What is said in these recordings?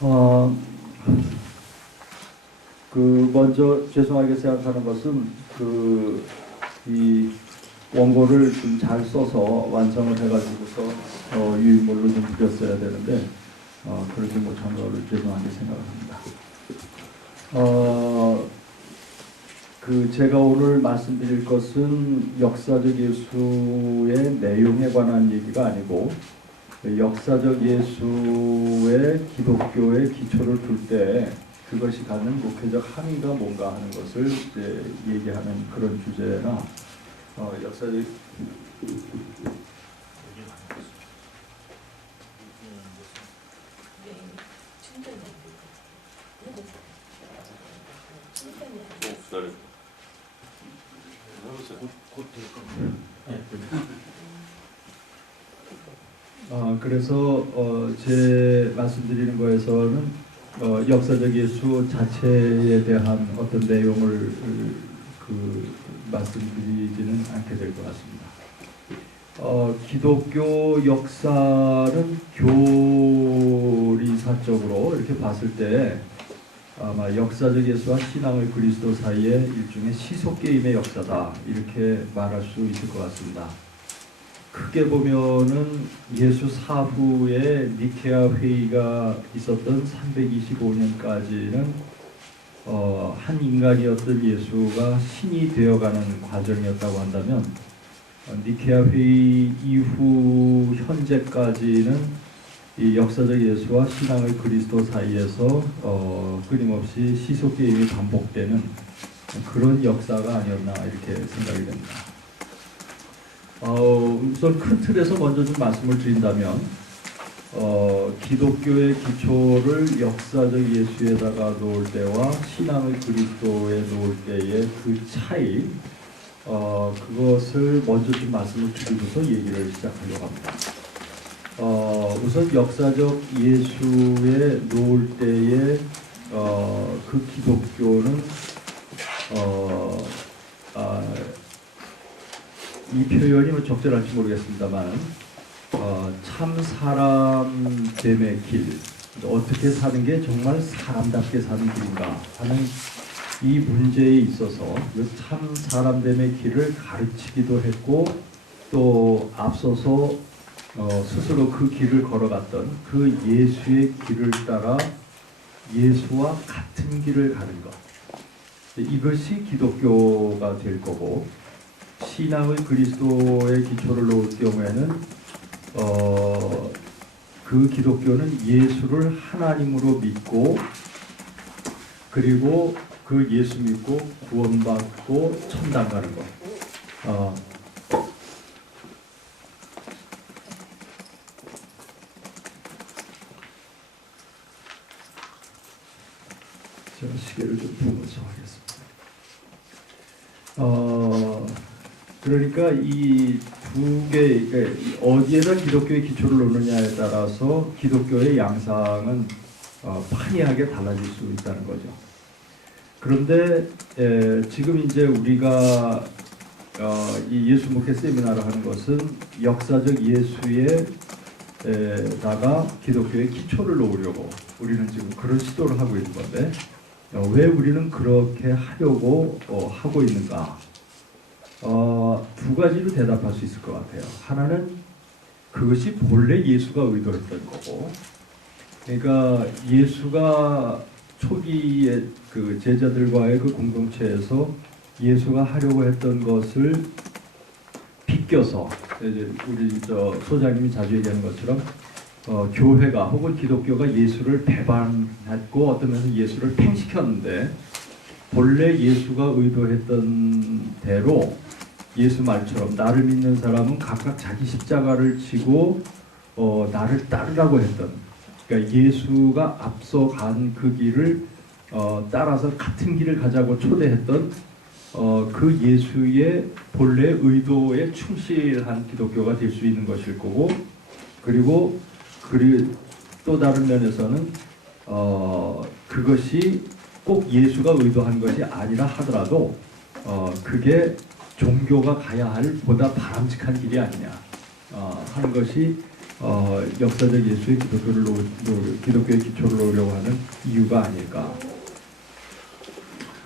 어, 먼저 죄송하게 생각하는 것은 이 원고를 좀 잘 써서 완성을 해가지고서 유인물로 좀 드렸어야 되는데 그러지 못한 거를 죄송하게 생각합니다. 제가 오늘 말씀드릴 것은 역사적 예수의 내용에 관한 얘기가 아니고 역사적 예수의 기독교의 기초를 둘 때 그것이 갖는 목회적 함의가 뭔가 하는 것을 이제 얘기하는 그런 주제나 역사적 그래서 제 말씀드리는 거에서는 역사적 예수 자체에 대한 어떤 내용을 말씀드리지는 않게 될 것 같습니다. 기독교 역사는 교리사적으로 이렇게 봤을 때 아마 역사적 예수와 신앙의 그리스도 사이의 일종의 시속게임의 역사다 이렇게 말할 수 있을 것 같습니다. 크게 보면은 예수 사후에 니케아 회의가 있었던 325년까지는 한 인간이었던 예수가 신이 되어가는 과정이었다고 한다면 니케아 회의 이후 현재까지는 이 역사적 예수와 신앙의 그리스도 사이에서 끊임없이 시속게임이 반복되는 그런 역사가 아니었나 이렇게 생각이 됩니다. 우선 큰 틀에서 먼저 좀 말씀을 드린다면 기독교의 기초를 역사적 예수에다가 놓을 때와 신앙의 그리스도에 놓을 때의 그 차이 그것을 먼저 좀 말씀을 드리고서 얘기를 시작하려고 합니다. 우선 역사적 예수에 놓을 때의 그 기독교는 이 표현이 뭐 적절할지 모르겠습니다만 참 사람됨의 길, 어떻게 사는 게 정말 사람답게 사는 길인가 하는 이 문제에 있어서 참 사람됨의 길을 가르치기도 했고 또 앞서서 스스로 그 길을 걸어갔던 그 예수의 길을 따라 예수와 같은 길을 가는 것, 이것이 기독교가 될 거고, 신앙의 그리스도의 기초를 놓을 경우에는 그 기독교는 예수를 하나님으로 믿고 그리고 그 예수 믿고 구원받고 천당 가는 것. 제가 시계를 좀 보면서 하겠습니다. 그러니까 이 두 개, 어디에다 기독교의 기초를 놓느냐에 따라서 기독교의 양상은 판이하게 달라질 수 있다는 거죠. 그런데 지금 이제 우리가 이 예수 목회 세미나를 하는 것은 역사적 예수에다가 기독교의 기초를 놓으려고 우리는 지금 그런 시도를 하고 있는 건데 왜 우리는 그렇게 하려고 하고 있는가? 두 가지로 대답할 수 있을 것 같아요. 하나는 그것이 본래 예수가 의도했던 거고, 그러니까 예수가 초기에 그 제자들과의 그 공동체에서 예수가 하려고 했던 것을 비껴서 이제 우리 소장님이 자주 얘기하는 것처럼 교회가 혹은 기독교가 예수를 배반했고 어떤 면에서 예수를 팽식했는데 본래 예수가 의도했던 대로 예수 말처럼 나를 믿는 사람은 각각 자기 십자가를 지고 나를 따르라고 했던, 그러니까 예수가 앞서간 그 길을 따라서 같은 길을 가자고 초대했던 그 예수의 본래 의도에 충실한 기독교가 될 수 있는 것일 거고, 그리고 또 다른 면에서는 그것이 꼭 예수가 의도한 것이 아니라 하더라도 그게 종교가 가야 할 보다 바람직한 길이 아니냐 하는 것이 역사적 예수의 기독교의 기초를 놓으려고 하는 이유가 아닐까.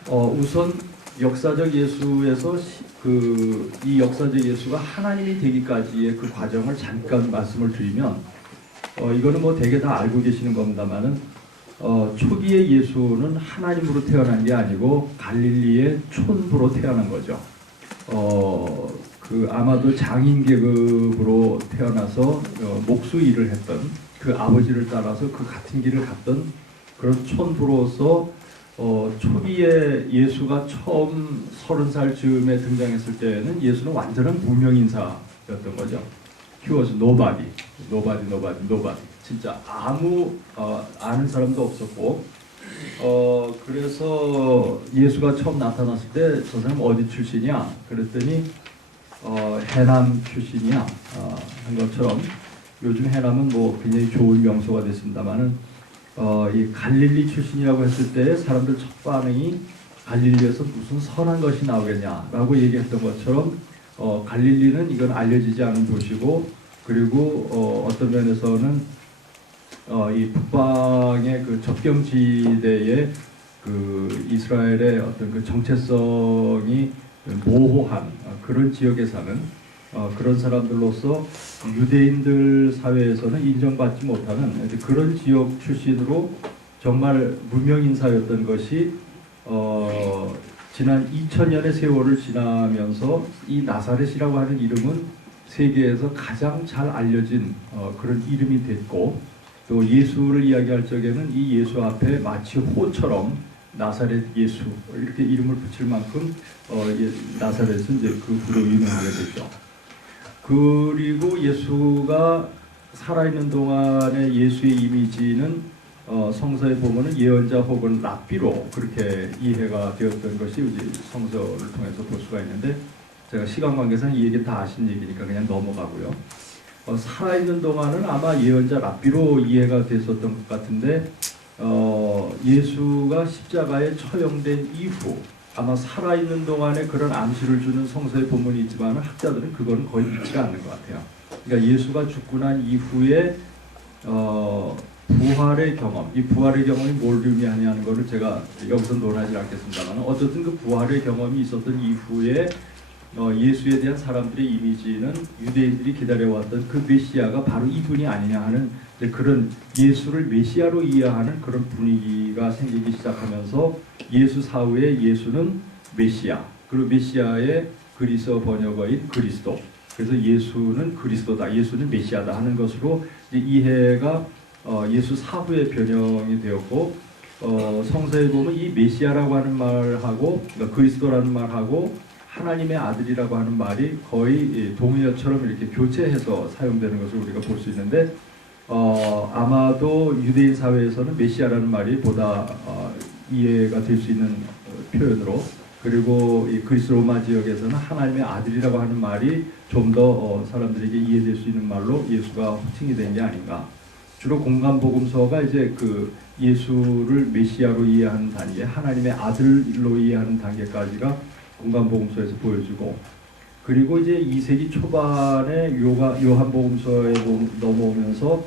우선 역사적 예수에서 이 역사적 예수가 하나님이 되기까지의 그 과정을 잠깐 말씀을 드리면, 이거는 뭐 대개 다 알고 계시는 겁니다만은, 초기의 예수는 하나님으로 태어난 게 아니고 갈릴리의 촌부로 태어난 거죠. 아마도 장인 계급으로 태어나서 목수 일을 했던 그 아버지를 따라서 그 같은 길을 갔던 그런 촌부로서 초기에 예수가 처음 30살 즈음에 등장했을 때는 예수는 완전한 무명인사였던 거죠. He was nobody. 진짜 아무 아는 사람도 없었고, 그래서 예수가 처음 나타났을 때 저 사람 어디 출신이야? 그랬더니 해남 출신이야 한 것처럼, 요즘 해남은 뭐 굉장히 좋은 명소가 됐습니다만은 이 갈릴리 출신이라고 했을 때 사람들 첫 반응이 갈릴리에서 무슨 선한 것이 나오겠냐라고 얘기했던 것처럼, 갈릴리는 이건 알려지지 않은 도시고, 그리고 어떤 면에서는 이 북방의 그 접경지대에 그 이스라엘의 어떤 그 정체성이 모호한 그런 지역에 사는 그런 사람들로서 유대인들 사회에서는 인정받지 못하는 그런 지역 출신으로 정말 무명인사였던 것이 지난 2000년의 세월을 지나면서 이 나사렛이라고 하는 이름은 세계에서 가장 잘 알려진 그런 이름이 됐고, 또 예수를 이야기할 적에는 이 예수 앞에 마치 호처럼 나사렛 예수 이렇게 이름을 붙일 만큼 나사렛은 이제 그 후로 유명하게 됐죠. 그리고 예수가 살아있는 동안의 예수의 이미지는 성서에 보면은 예언자 혹은 랍비로 그렇게 이해가 되었던 것이 이제 성서를 통해서 볼 수가 있는데, 제가 시간 관계상 이 얘기 다 아신 얘기니까 그냥 넘어가고요. 살아있는 동안은 아마 예언자 랍비로 이해가 됐었던 것 같은데, 예수가 십자가에 처형된 이후 아마 살아있는 동안에 그런 암시를 주는 성서의 본문이 있지만 학자들은 그거는 거의 믿지가 않는 것 같아요. 그러니까 예수가 죽고 난 이후에 부활의 경험, 이 부활의 경험이 뭘 의미하냐는 것을 제가 여기서 논하지 않겠습니다만, 어쨌든 그 부활의 경험이 있었던 이후에 예수에 대한 사람들의 이미지는 유대인들이 기다려왔던 그 메시아가 바로 이분이 아니냐 하는 그런 예수를 메시아로 이해하는 그런 분위기가 생기기 시작하면서, 예수 사후에 예수는 메시아, 그리고 메시아의 그리스어 번역어인 그리스도, 그래서 예수는 그리스도다, 예수는 메시아다 하는 것으로 이해가 예수 사후에 변형이 되었고, 성서에 보면 이 메시아라고 하는 말하고 그러니까 그리스도라는 말하고 하나님의 아들이라고 하는 말이 거의 동의어처럼 이렇게 교체해서 사용되는 것을 우리가 볼 수 있는데, 아마도 유대인 사회에서는 메시아라는 말이 보다 이해가 될 수 있는 표현으로, 그리고 이 그리스 로마 지역에서는 하나님의 아들이라고 하는 말이 좀 더 사람들에게 이해될 수 있는 말로 예수가 호칭이 된 게 아닌가. 주로 공간복음서가 이제 그 예수를 메시아로 이해하는 단계, 하나님의 아들로 이해하는 단계까지가 공간복음서에서 보여주고, 그리고 이제 2세기 초반에 요한복음서에 넘어오면서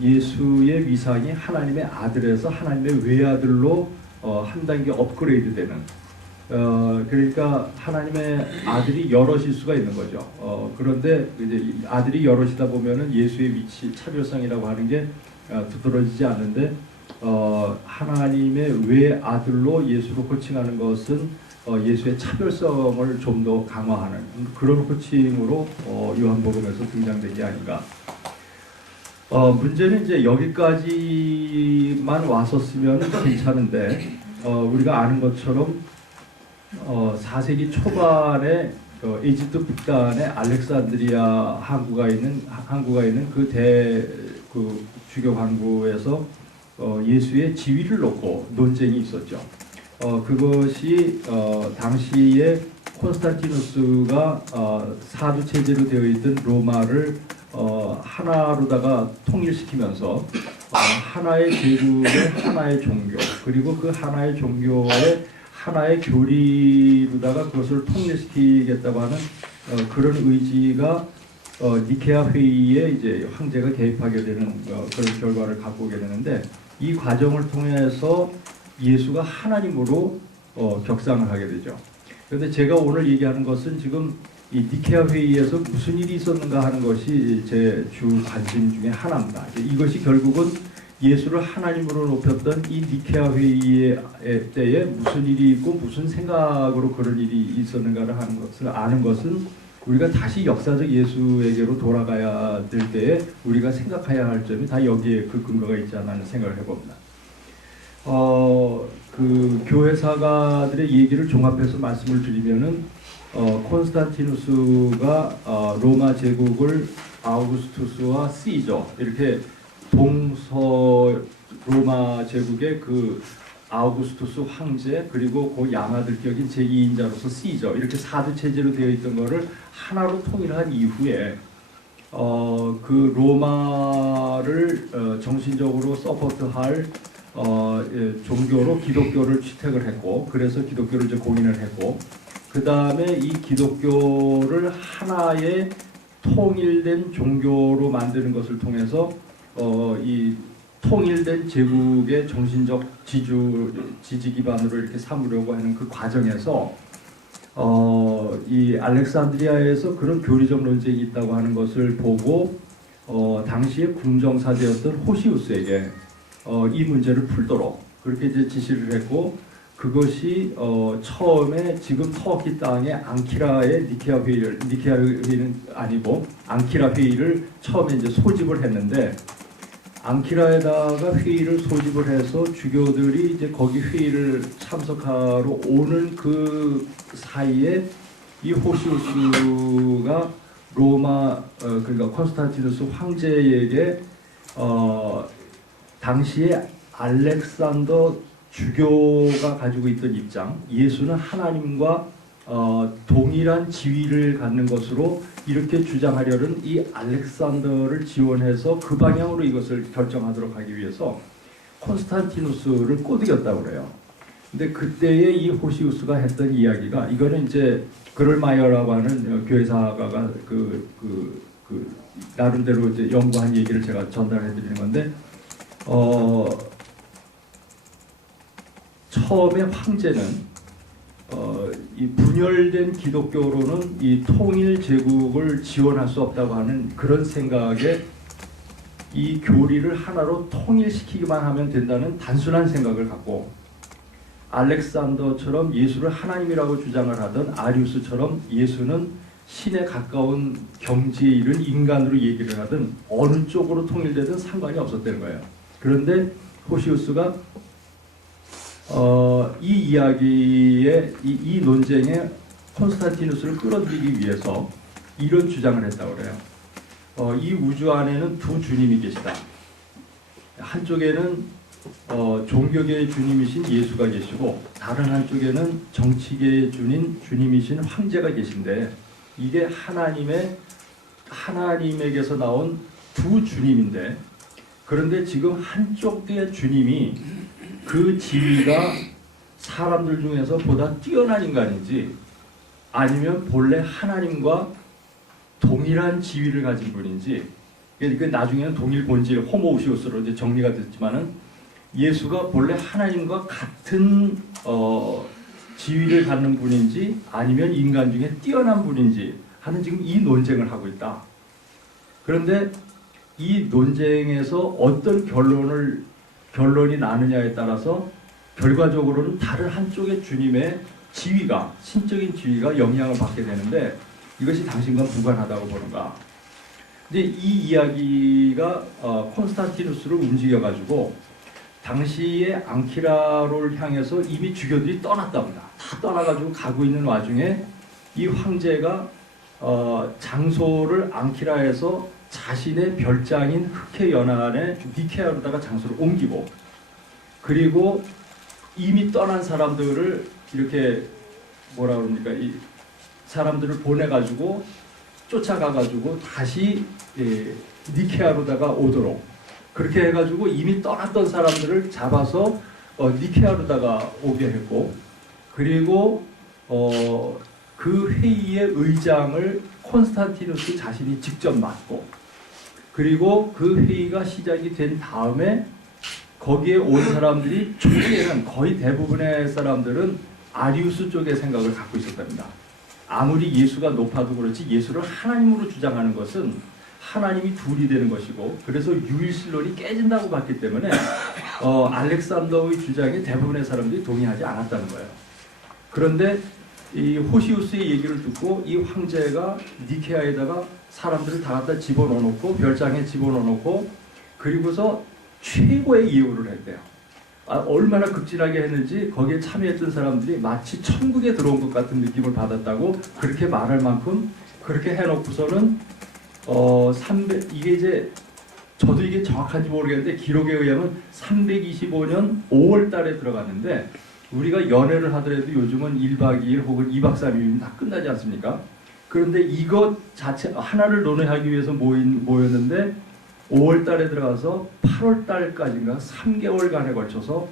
예수의 위상이 하나님의 아들에서 하나님의 외아들로 한 단계 업그레이드되는, 그러니까 하나님의 아들이 여럿일 수가 있는 거죠. 그런데 이제 아들이 여럿이다 보면은 예수의 위치, 차별성이라고 하는 게 두드러지지 않는데, 하나님의 외아들로 예수로 호칭하는 것은 예수의 차별성을 좀 더 강화하는 그런 호칭으로 요한복음에서 등장된 게 아닌가. 문제는 이제 여기까지만 왔었으면 괜찮은데, 우리가 아는 것처럼 4세기 초반에 이집트 북단에 알렉산드리아 항구가 있는 그 주교 항구에서 예수의 지위를 놓고 논쟁이 있었죠. 그것이 당시에 콘스탄티누스가 사두 체제로 되어 있던 로마를 하나로다가 통일시키면서 하나의 제국의 하나의 종교, 그리고 그 하나의 종교의 하나의 교리로다가 그것을 통일시키겠다고 하는 그런 의지가 니케아 회의에 이제 황제가 개입하게 되는 그런 결과를 갖고 오게 되는데 이 과정을 통해서 예수가 하나님으로 격상을 하게 되죠. 그런데 제가 오늘 얘기하는 것은 지금 이 니케아 회의에서 무슨 일이 있었는가 하는 것이 제 주 관심 중에 하나입니다. 이것이 결국은 예수를 하나님으로 높였던 이 니케아 회의의 때에 무슨 일이 있고 무슨 생각으로 그런 일이 있었는가를 하는 것을 아는 것은 우리가 다시 역사적 예수에게로 돌아가야 될 때에 우리가 생각해야 할 점이 다 여기에 그 근거가 있지 않나 하는 생각을 해봅니다. 그 교회사가들의 얘기를 종합해서 말씀을 드리면은 콘스탄티누스가 로마 제국을 아우구스투스와 시저 이렇게 동서 로마 제국의 그 아우구스투스 황제 그리고 그 양아들격인 제2인자로서 시저 이렇게 4대 체제로 되어 있던 것을 하나로 통일한 이후에 그 로마를 정신적으로 서포트할 종교로 기독교를 취택을 했고 그래서 기독교를 이제 공인을 했고 그 다음에 이 기독교를 하나의 통일된 종교로 만드는 것을 통해서 이 통일된 제국의 정신적 지지 기반으로 이렇게 삼으려고 하는 그 과정에서 이 알렉산드리아에서 그런 교리적 논쟁이 있다고 하는 것을 보고 당시의 궁정사제였던 호시우스에게 이 문제를 풀도록 그렇게 이제 지시를 했고 그것이 처음에 지금 터키 땅의 앙키라의 니케아 회의는 아니고 앙키라 회의를 처음에 이제 소집을 했는데 앙키라에다가 회의를 소집을 해서 주교들이 이제 거기 회의를 참석하러 오는 그 사이에 이 호시우스가 로마 그러니까 콘스탄티누스 황제에게 당시에 알렉산더 주교가 가지고 있던 입장, 예수는 하나님과 동일한 지위를 갖는 것으로 이렇게 주장하려는 이 알렉산더를 지원해서 그 방향으로 이것을 결정하도록 하기 위해서 콘스탄티누스를 꼬드겼다고 그래요. 근데 그때에 이 호시우스가 했던 이야기가 이거는 이제 그럴마이어라고 하는 교회사가가 나름대로 이제 연구한 얘기를 제가 전달해 드리는 건데 처음에 황제는 이 분열된 기독교로는 이 통일 제국을 지원할 수 없다고 하는 그런 생각에 이 교리를 하나로 통일시키기만 하면 된다는 단순한 생각을 갖고 알렉산더처럼 예수를 하나님이라고 주장을 하던 아리우스처럼 예수는 신에 가까운 경지에 이른 인간으로 얘기를 하든 어느 쪽으로 통일되든 상관이 없었다는 거예요. 그런데 호시우스가 이 이야기에 이 논쟁에 콘스탄티누스를 끌어들이기 위해서 이런 주장을 했다고 그래요. 이 우주 안에는 두 주님이 계시다. 한쪽에는 종교계의 주님이신 예수가 계시고 다른 한쪽에는 정치계의 주님이신 황제가 계신데 이게 하나님에게서 나온 두 주님인데 그런데 지금 한쪽의 주님이 그 지위가 사람들 중에서 보다 뛰어난 인간인지 아니면 본래 하나님과 동일한 지위를 가진 분인지 그 나중에는 동일 본질 호모우시우스로 이제 정리가 됐지만은 예수가 본래 하나님과 같은 지위를 갖는 분인지 아니면 인간 중에 뛰어난 분인지 하는 지금 이 논쟁을 하고 있다. 그런데 이 논쟁에서 어떤 결론이 나느냐에 따라서 결과적으로는 다른 한쪽의 주님의 지위가 신적인 지위가 영향을 받게 되는데 이것이 당신과 무관하다고 보는가. 근데 이 이야기가 콘스탄티누스를 움직여가지고 당시에 앙키라를 향해서 이미 주교들이 떠났답니다. 다 떠나가지고 가고 있는 와중에 이 황제가 장소를 앙키라에서 자신의 별장인 흑해 연안의 니케아로다가 장소를 옮기고 그리고 이미 떠난 사람들을 이렇게 뭐라 그럽니까 이 사람들을 보내가지고 쫓아가가지고 다시 니케아로다가 오도록 그렇게 해가지고 이미 떠났던 사람들을 잡아서 니케아로다가 오게 했고 그리고 그 회의의 의장을 콘스탄티누스 자신이 직접 맡고, 그리고 그 회의가 시작이 된 다음에 거기에 온 사람들이 초기에는 거의 대부분의 사람들은 아리우스 쪽의 생각을 갖고 있었답니다. 아무리 예수가 높아도 그렇지 예수를 하나님으로 주장하는 것은 하나님이 둘이 되는 것이고, 그래서 유일신론이 깨진다고 봤기 때문에 알렉산더의 주장에 대부분의 사람들이 동의하지 않았다는 거예요. 그런데 이 호시우스의 얘기를 듣고 이 황제가 니케아에다가 사람들을 다 갖다 집어넣어놓고 별장에 집어넣어놓고 그리고서 최고의 예우를 했대요. 얼마나 극진하게 했는지 거기에 참여했던 사람들이 마치 천국에 들어온 것 같은 느낌을 받았다고 그렇게 말할 만큼 그렇게 해놓고서는 300, 이게 이제 저도 이게 정확한지 모르겠는데 기록에 의하면 325년 5월 달에 들어갔는데, 우리가 연애를 하더라도 요즘은 1박 2일 혹은 2박 3일이면 다 끝나지 않습니까? 그런데 이것 자체 하나를 논의하기 위해서 모였는데 5월 달에 들어가서 8월 달까지인가 3개월간에 걸쳐서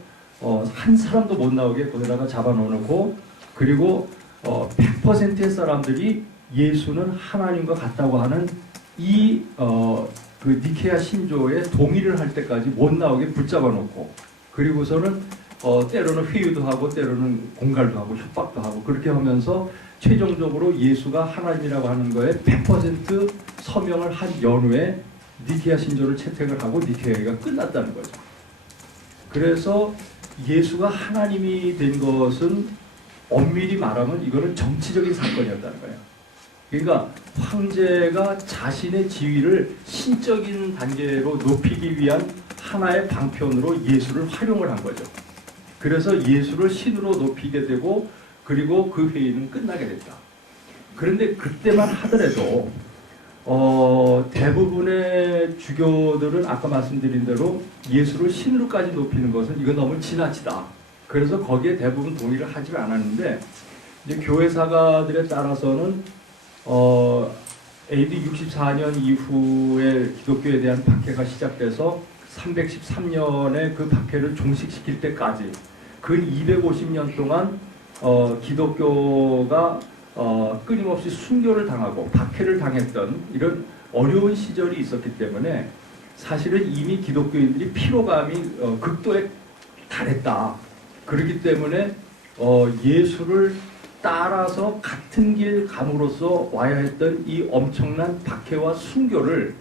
한 사람도 못 나오게 거기다가 잡아놓고, 그리고 100%의 사람들이 예수는 하나님과 같다고 하는 그 니케아 신조에 동의를 할 때까지 못 나오게 붙잡아 놓고, 그리고서는 때로는 회유도 하고 때로는 공갈도 하고 협박도 하고 그렇게 하면서 최종적으로 예수가 하나님이라고 하는 거에 100% 서명을 한 연후에 니케아 신조를 채택을 하고 니케아가 끝났다는 거죠. 그래서 예수가 하나님이 된 것은 엄밀히 말하면 이거는 정치적인 사건이었다는 거예요. 그러니까 황제가 자신의 지위를 신적인 단계로 높이기 위한 하나의 방편으로 예수를 활용을 한 거죠. 그래서 예수를 신으로 높이게 되고, 그리고 그 회의는 끝나게 됐다. 그런데 그때만 하더라도 대부분의 주교들은 아까 말씀드린 대로 예수를 신으로까지 높이는 것은 이건 너무 지나치다. 그래서 거기에 대부분 동의를 하지 않았는데, 이제 교회 사가들에 따라서는 AD 64년 이후에 기독교에 대한 박해가 시작돼서 313년에 그 박해를 종식시킬 때까지 근 250년 동안 기독교가 끊임없이 순교를 당하고 박해를 당했던 이런 어려운 시절이 있었기 때문에 사실은 이미 기독교인들이 피로감이 극도에 달했다. 그렇기 때문에 예수를 따라서 같은 길 감으로써 와야 했던 이 엄청난 박해와 순교를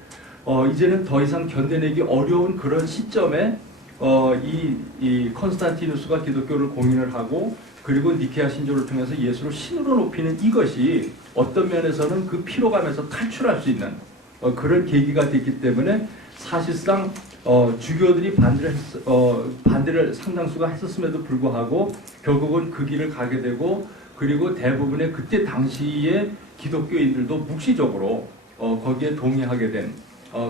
이제는 더 이상 견뎌내기 어려운 그런 시점에 이 콘스탄티누스가 기독교를 공인을 하고, 그리고 니케아 신조를 통해서 예수를 신으로 높이는 이것이 어떤 면에서는 그 피로감에서 탈출할 수 있는 그런 계기가 됐기 때문에 사실상 주교들이 반대를 상당수가 했었음에도 불구하고 결국은 그 길을 가게 되고, 그리고 대부분의 그때 당시에 기독교인들도 묵시적으로 거기에 동의하게 된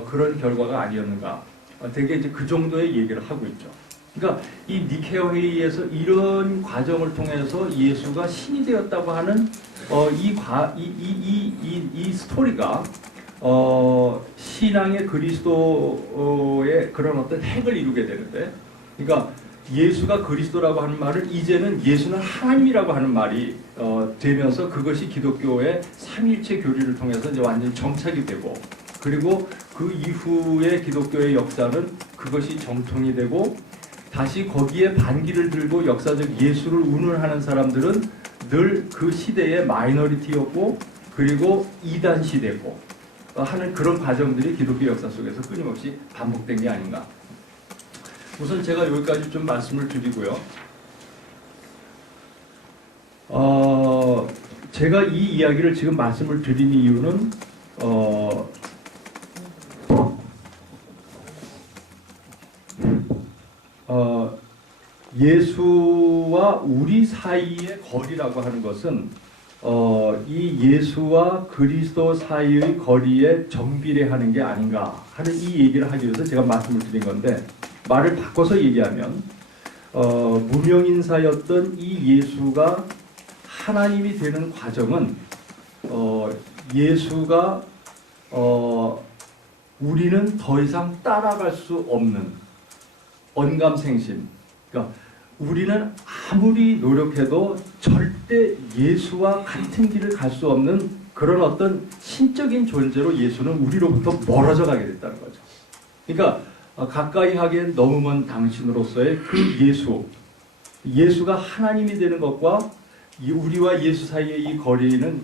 그런 결과가 아니었는가. 되게 이제 그 정도의 얘기를 하고 있죠. 그러니까 이 니케아 회의에서 이런 과정을 통해서 예수가 신이 되었다고 하는 이 스토리가 신앙의 그리스도의 그런 어떤 핵을 이루게 되는데, 그러니까 예수가 그리스도라고 하는 말을 이제는 예수는 하나님이라고 하는 말이 되면서 그것이 기독교의 삼위일체 교리를 통해서 이제 완전히 정착이 되고, 그리고 그 이후의 기독교의 역사는 그것이 정통이 되고, 다시 거기에 반기를 들고 역사적 예수를 운운하는 사람들은 늘 그 시대의 마이너리티였고, 그리고 이단 시대고 하는 그런 과정들이 기독교 역사 속에서 끊임없이 반복된 게 아닌가. 우선 제가 여기까지 좀 말씀을 드리고요. 제가 이 이야기를 지금 말씀을 드린 이유는 예수와 우리 사이의 거리라고 하는 것은 이 예수와 그리스도 사이의 거리에 정비례하는 게 아닌가 하는 이 얘기를 하기 위해서 제가 말씀을 드린 건데, 말을 바꿔서 얘기하면 무명인사였던 이 예수가 하나님이 되는 과정은 예수가 우리는 더 이상 따라갈 수 없는 언감생심, 그러니까 우리는 아무리 노력해도 절대 예수와 같은 길을 갈 수 없는 그런 어떤 신적인 존재로 예수는 우리로부터 멀어져 가게 됐다는 거죠. 그러니까 가까이 하기엔 너무 먼 당신으로서의 그 예수가 하나님이 되는 것과 우리와 예수 사이의 이 거리는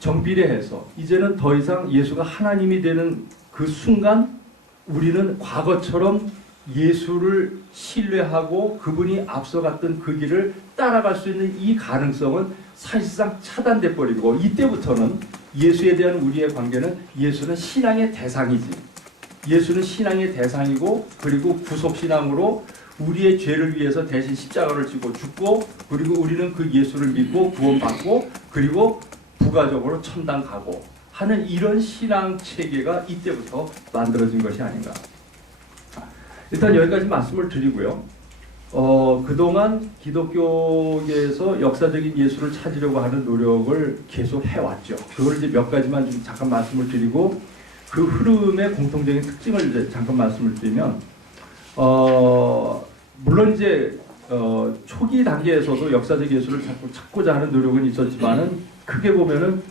정비례해서 이제는 더 이상 예수가 하나님이 되는 그 순간 우리는 과거처럼 예수를 신뢰하고 그분이 앞서갔던 그 길을 따라갈 수 있는 이 가능성은 사실상 차단돼 버리고, 이때부터는 예수에 대한 우리의 관계는 예수는 신앙의 대상이지, 예수는 신앙의 대상이고, 그리고 구속신앙으로 우리의 죄를 위해서 대신 십자가를 지고 죽고, 그리고 우리는 그 예수를 믿고 구원받고, 그리고 부가적으로 천당 가고 하는 이런 신앙 체계가 이때부터 만들어진 것이 아닌가. 일단 여기까지 말씀을 드리고요. 그동안 기독교계에서 역사적인 예수를 찾으려고 하는 노력을 계속 해왔죠. 그걸 이제 몇 가지만 좀 잠깐 말씀을 드리고, 그 흐름의 공통적인 특징을 이제 잠깐 말씀을 드리면, 물론 이제 초기 단계에서도 역사적 예수를 찾고자 하는 노력은 있었지만은, 크게 보면은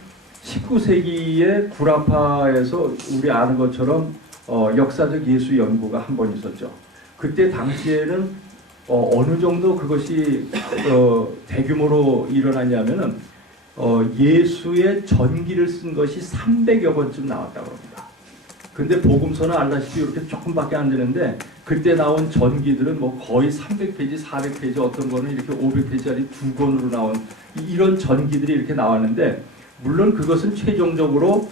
19세기의 구라파에서 우리 아는 것처럼 역사적 예수 연구가 한 번 있었죠. 그때 당시에는 어느 정도 그것이 대규모로 일어났냐면은 예수의 전기를 쓴 것이 300여 번쯤 나왔다고 합니다. 근데 복음서는 알다시피 이렇게 조금밖에 안 되는데, 그때 나온 전기들은 뭐 거의 300페이지, 400페이지, 어떤 거는 이렇게 500페이지짜리 2권으로 나온 이런 전기들이 이렇게 나왔는데, 물론 그것은 최종적으로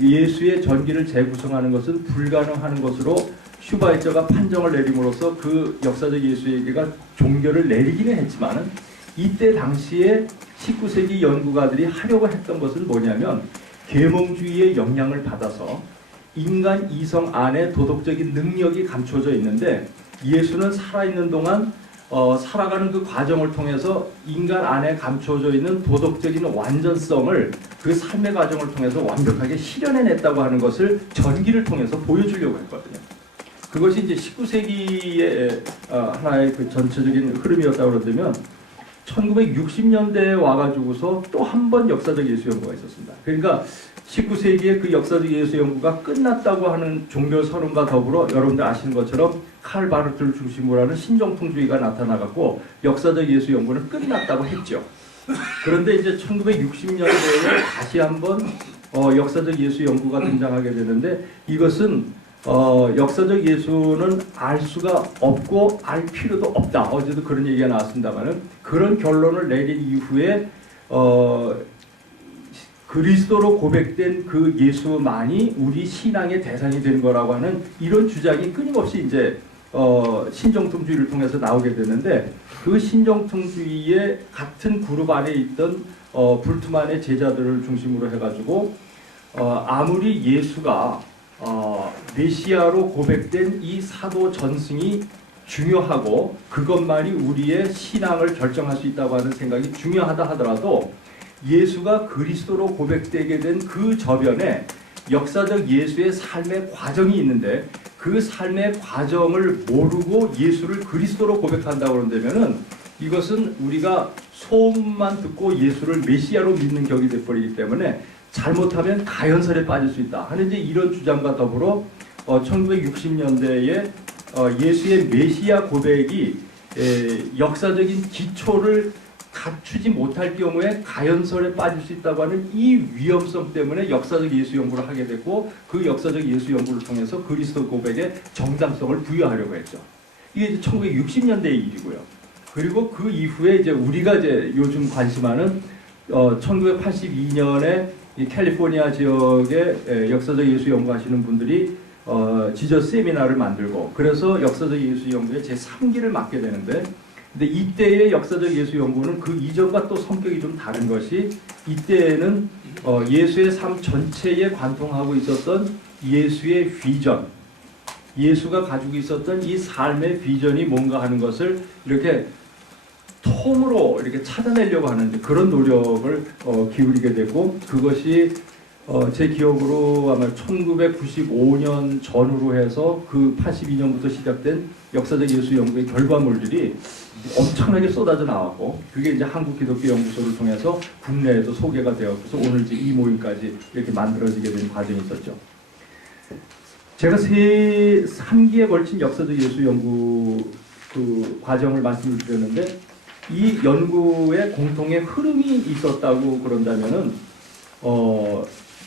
예수의 전기를 재구성하는 것은 불가능한 것으로 슈바이처가 판정을 내림으로써 그 역사적 예수에게가 종결을 내리기는 했지만은, 이때 당시에 19세기 연구가들이 하려고 했던 것은 뭐냐면, 계몽주의의 영향을 받아서 인간 이성 안에 도덕적인 능력이 감춰져 있는데, 예수는 살아있는 동안 살아가는 그 과정을 통해서 인간 안에 감춰져 있는 도덕적인 완전성을 그 삶의 과정을 통해서 완벽하게 실현해냈다고 하는 것을 전기를 통해서 보여주려고 했거든요. 그것이 이제 19세기의 하나의 그 전체적인 흐름이었다고 그러면, 1960년대에 와가지고서 또 한 번 역사적 예수 연구가 있었습니다. 그러니까 19세기의 그 역사적 예수 연구가 끝났다고 하는 종교 선언과 더불어 여러분들 아시는 것처럼 칼 바르트를 중심으로 하는 신정통주의가 나타나갖고 역사적 예수 연구는 끝났다고 했죠. 그런데 이제 1960년대에 다시 한번 역사적 예수 연구가 등장하게 되는데, 이것은 역사적 예수는 알 수가 없고 알 필요도 없다. 어제도 그런 얘기가 나왔습니다만은, 그런 결론을 내린 이후에 그리스도로 고백된 그 예수만이 우리 신앙의 대상이 되는 거라고 하는 이런 주장이 끊임없이 이제 신정통주의를 통해서 나오게 되는데, 그 신정통주의의 같은 그룹 안에 있던 불트만의 제자들을 중심으로 해가지고 아무리 예수가 메시아로 고백된 이 사도 전승이 중요하고 그것만이 우리의 신앙을 결정할 수 있다고 하는 생각이 중요하다 하더라도, 예수가 그리스도로 고백되게 된 그 저변에 역사적 예수의 삶의 과정이 있는데, 그 삶의 과정을 모르고 예수를 그리스도로 고백한다고 그런다면은, 이것은 우리가 소문만 듣고 예수를 메시아로 믿는 격이 되어버리기 때문에 잘못하면 가연설에 빠질 수 있다 하는 이제 이런 주장과 더불어 1960년대에 예수의 메시아 고백이 역사적인 기초를 갖추지 못할 경우에 가연설에 빠질 수 있다고 하는 이 위험성 때문에 역사적 예수 연구를 하게 됐고, 그 역사적 예수 연구를 통해서 그리스도 고백에 정당성을 부여하려고 했죠. 이게 이제 1960년대의 일이고요. 그리고 그 이후에 이제 우리가 이제 요즘 관심하는 1982년에 이 캘리포니아 지역의 역사적 예수 연구하시는 분들이 지저스 세미나를 만들고, 그래서 역사적 예수 연구의 제3기를 맡게 되는데, 근데 이때의 역사적 예수 연구는 그 이전과 또 성격이 좀 다른 것이, 이때에는 예수의 삶 전체에 관통하고 있었던 예수의 비전, 예수가 가지고 있었던 이 삶의 비전이 뭔가 하는 것을 이렇게 통으로 이렇게 찾아내려고 하는 그런 노력을 기울이게 되고, 그것이 제 기억으로 아마 1995년 전후로 해서 그 82년부터 시작된 역사적 예수 연구의 결과물들이 엄청나게 쏟아져 나왔고 그게 이제 한국기독교연구소를 통해서 국내에도 소개가 되었고서 오늘 이제 이 모임까지 이렇게 만들어지게 된 과정이 있었죠. 제가 3기에 걸친 역사적 예수 연구 그 과정을 말씀을 드렸는데 이 연구에 공통의 흐름이 있었다고 그런다면은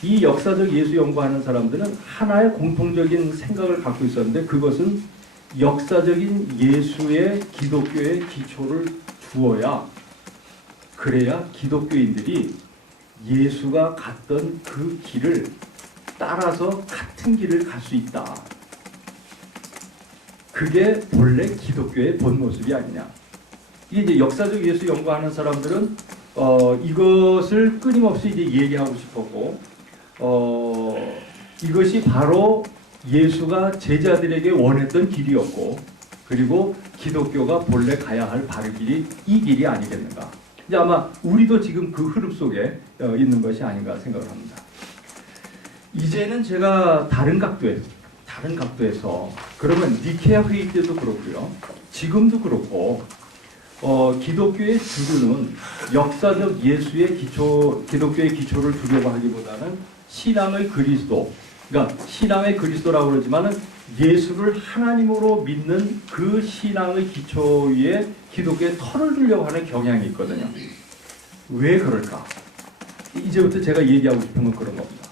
이 역사적 예수 연구하는 사람들은 하나의 공통적인 생각을 갖고 있었는데 그것은 역사적인 예수의 기독교의 기초를 두어야 그래야 기독교인들이 예수가 갔던 그 길을 따라서 같은 길을 갈 수 있다. 그게 본래 기독교의 본 모습이 아니냐. 이게 이제 역사적 예수 연구하는 사람들은 이것을 끊임없이 이제 얘기하고 싶었고 이것이 바로 예수가 제자들에게 원했던 길이었고 그리고 기독교가 본래 가야 할 바른 길이 이 길이 아니겠는가. 이제 아마 우리도 지금 그 흐름 속에 있는 것이 아닌가 생각을 합니다. 이제는 제가 다른 각도에서 그러면 니케아 회의 때도 그렇고요. 지금도 그렇고 기독교의 주류는 역사적 예수의 기초, 기독교의 기초를 두려고 하기보다는 신앙의 그리스도, 그러니까 신앙의 그리스도라고 그러지만은 예수를 하나님으로 믿는 그 신앙의 기초 위에 기독교의 털을 두려고 하는 경향이 있거든요. 왜 그럴까? 이제부터 제가 얘기하고 싶은 건 그런 겁니다.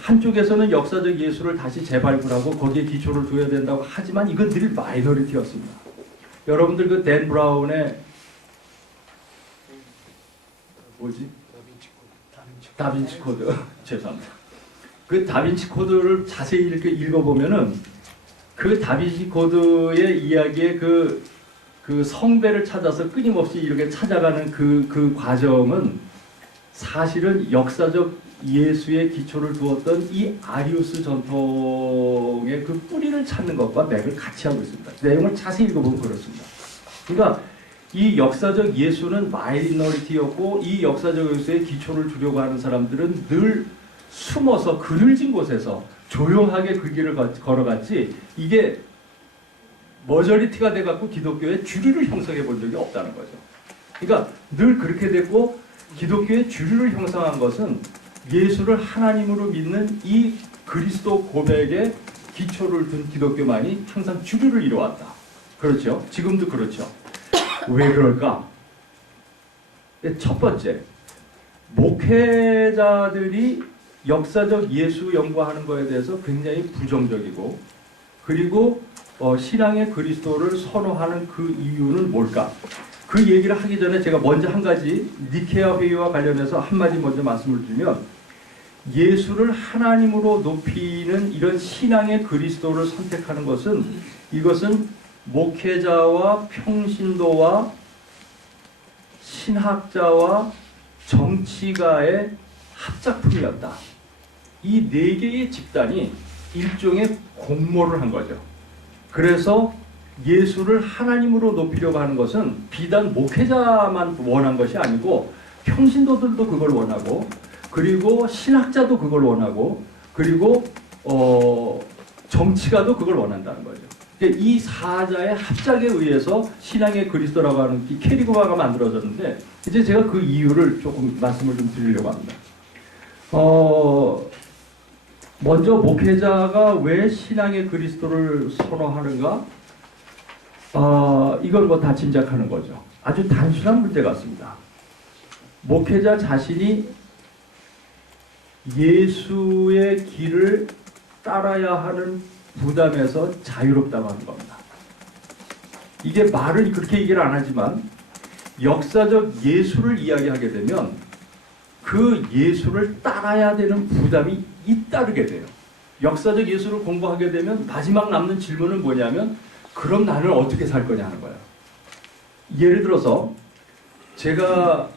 한쪽에서는 역사적 예수를 다시 재발굴하고 거기에 기초를 둬야 된다고 하지만 이건 늘 마이너리티였습니다. 여러분들 그 댄 브라운의 뭐지? 다빈치 코드. 죄송합니다. 그 다빈치 코드를 자세히 이렇게 읽어보면은 그 다빈치 코드의 이야기의 그 성배를 찾아서 끊임없이 이렇게 찾아가는 그 과정은 사실은 역사적 예수의 기초를 두었던 이 아리우스 전통의 그 뿌리를 찾는 것과 맥을 같이 하고 있습니다. 내용을 자세히 읽어보면 그렇습니다. 그러니까 이 역사적 예수는 마이너리티였고 이 역사적 예수의 기초를 두려고 하는 사람들은 늘 숨어서 그늘진 곳에서 조용하게 그 길을 걸어갔지 이게 머저리티가 돼갖고 기독교의 주류를 형성해 본 적이 없다는 거죠. 그러니까 늘 그렇게 됐고 기독교의 주류를 형성한 것은 예수를 하나님으로 믿는 이 그리스도 고백에 기초를 둔 기독교만이 항상 주류를 이루어왔다. 그렇죠? 지금도 그렇죠. 왜 그럴까? 첫 번째, 목회자들이 역사적 예수 연구하는 것에 대해서 굉장히 부정적이고 그리고 신앙의 그리스도를 선호하는 그 이유는 뭘까? 그 얘기를 하기 전에 제가 먼저 한 가지 니케아 회의와 관련해서 한마디 먼저 말씀을 드리면 예수를 하나님으로 높이는 이런 신앙의 그리스도를 선택하는 것은 이것은 목회자와 평신도와 신학자와 정치가의 합작품이었다. 이 네 개의 집단이 일종의 공모를 한 거죠. 그래서 예수를 하나님으로 높이려고 하는 것은 비단 목회자만 원한 것이 아니고 평신도들도 그걸 원하고 그리고 신학자도 그걸 원하고 그리고 정치가도 그걸 원한다는 거죠. 그러니까 이 사자의 합작에 의해서 신앙의 그리스도라고 하는 이 캐리그마가 만들어졌는데 이제 제가 그 이유를 조금 말씀을 좀 드리려고 합니다. 먼저 목회자가 왜 신앙의 그리스도를 선호하는가? 이건 뭐 다 짐작하는 거죠. 아주 단순한 문제 같습니다. 목회자 자신이 예수의 길을 따라야 하는 부담에서 자유롭다고 하는 겁니다. 이게 말은 그렇게 얘기를 안 하지만 역사적 예수를 이야기하게 되면 그 예수를 따라야 되는 부담이 잇따르게 돼요. 역사적 예수를 공부하게 되면 마지막 남는 질문은 뭐냐면 그럼 나는 어떻게 살 거냐 하는 거예요. 예를 들어서 제가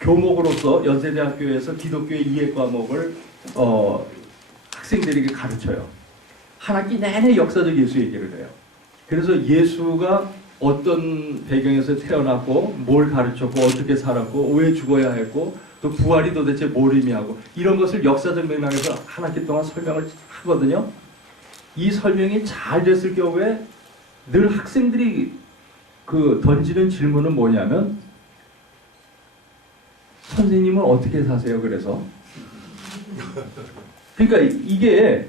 교목으로서 연세대학교에서 기독교의 이해 과목을 학생들에게 가르쳐요. 한 학기 내내 역사적 예수 얘기를 해요. 그래서 예수가 어떤 배경에서 태어났고 뭘 가르쳤고 어떻게 살았고 왜 죽어야 했고 또 부활이 도대체 뭘 의미하고 이런 것을 역사적 맥락에서 한 학기 동안 설명을 하거든요. 이 설명이 잘 됐을 경우에 늘 학생들이 그 던지는 질문은 뭐냐면 선생님은 어떻게 사세요? 그래서 그러니까 이게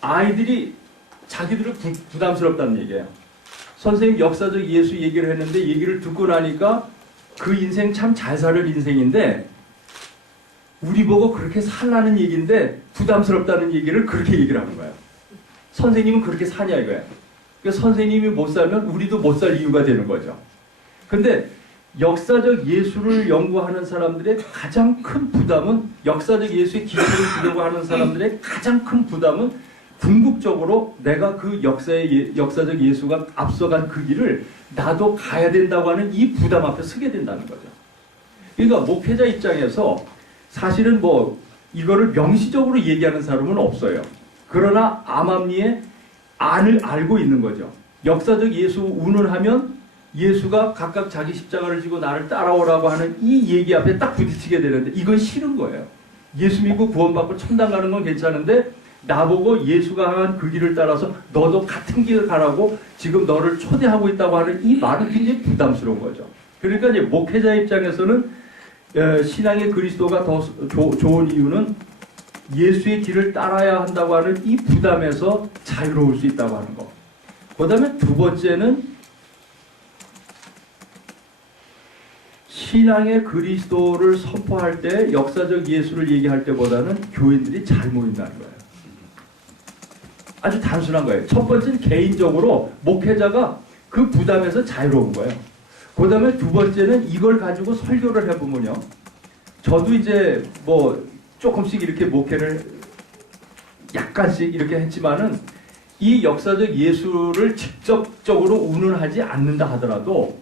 아이들이 자기들을 부담스럽다는 얘기예요. 선생님 역사적 예수 얘기를 했는데 얘기를 듣고 나니까 그 인생 참 잘 살을 인생인데 우리 보고 그렇게 살라는 얘기인데 부담스럽다는 얘기를 그렇게 얘기를 하는 거예요. 선생님은 그렇게 사냐 이거예요. 그러니까 선생님이 못 살면 우리도 못 살 이유가 되는 거죠. 근데 역사적 예수를 연구하는 사람들의 가장 큰 부담은 역사적 예수의 기초를 두려고 하는 사람들의 가장 큰 부담은 궁극적으로 내가 그 역사적 예수가 앞서간 그 길을 나도 가야 된다고 하는 이 부담 앞에 서게 된다는 거죠. 그러니까 목회자 입장에서 사실은 뭐 이거를 명시적으로 얘기하는 사람은 없어요. 그러나 암암리에 안을 알고 있는 거죠. 역사적 예수 운운하면 예수가 각각 자기 십자가를 지고 나를 따라오라고 하는 이 얘기 앞에 딱 부딪히게 되는데 이건 싫은 거예요. 예수 믿고 구원받고 천당 가는 건 괜찮은데 나보고 예수가 한 그 길을 따라서 너도 같은 길을 가라고 지금 너를 초대하고 있다고 하는 이 말은 굉장히 부담스러운 거죠. 그러니까 이제 목회자 입장에서는 신앙의 그리스도가 더 좋은 이유는 예수의 길을 따라야 한다고 하는 이 부담에서 자유로울 수 있다고 하는 거. 그 다음에 두 번째는 신앙의 그리스도를 선포할 때 역사적 예수를 얘기할 때보다는 교인들이 잘 모인다는 거예요. 아주 단순한 거예요. 첫 번째는 개인적으로 목회자가 그 부담에서 자유로운 거예요. 그 다음에 두 번째는 이걸 가지고 설교를 해보면요. 저도 이제 뭐 조금씩 이렇게 목회를 약간씩 이렇게 했지만은 이 역사적 예수를 직접적으로 운운하지 않는다 하더라도